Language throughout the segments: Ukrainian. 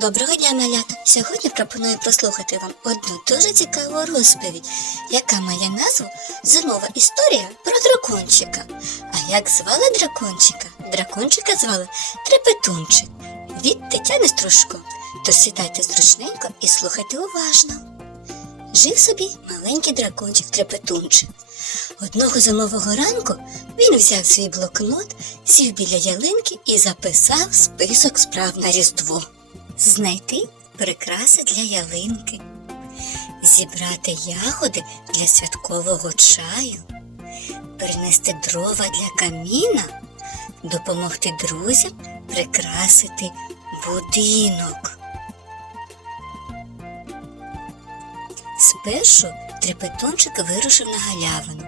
Доброго дня, малята! Сьогодні пропоную прослухати вам одну дуже цікаву розповідь, яка має назву Зимова історія про дракончика. А як звали дракончика? Дракончика звали Трепетунчик від Тетяни Стружко. Тож сідайте зручненько і слухайте уважно. Жив собі маленький дракончик Трепетунчик. Одного зимового ранку він взяв свій блокнот, сів біля ялинки і записав список справ на Різдво. Знайти прикраси для ялинки, зібрати ягоди для святкового чаю, принести дрова для каміна, допомогти друзям прикрасити будинок. Спершу трепетончик вирушив на галявину.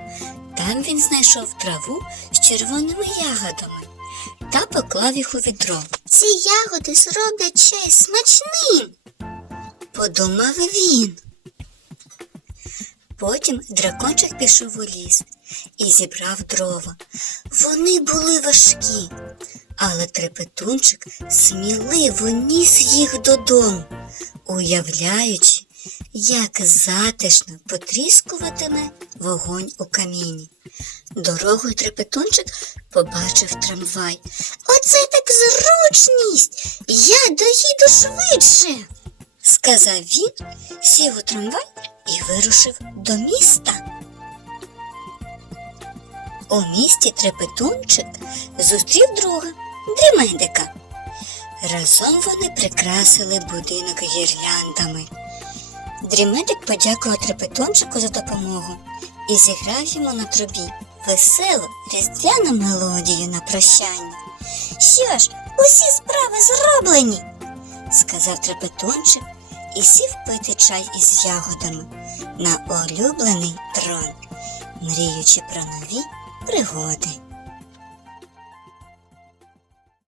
Там він знайшов траву з червоними ягодами та поклав їх у відро. Ці ягоди зроблять чай смачним, подумав він. Потім дракончик пішов у ліс і зібрав дрова. Вони були важкі, але трепетунчик сміливо ніс їх додому, уявляючи, як затишно потріскуватиме вогонь у каміні. Дорогою трепетунчик побачив трамвай. Оце так зручність! Я доїду швидше, сказав він, сів у трамвай і вирушив до міста. У місті Трепетунчик зустрів друга Дремедика. Разом вони прикрасили будинок гірляндами. Дрімедик подякував Трепетунчику за допомогу і зіграв йому на трубі веселу різдвяну мелодію на прощання. Що ж, усі справи зроблені, сказав Трепетунчик і сів пити чай із ягодами на улюблений трон, мріючи про нові пригоди.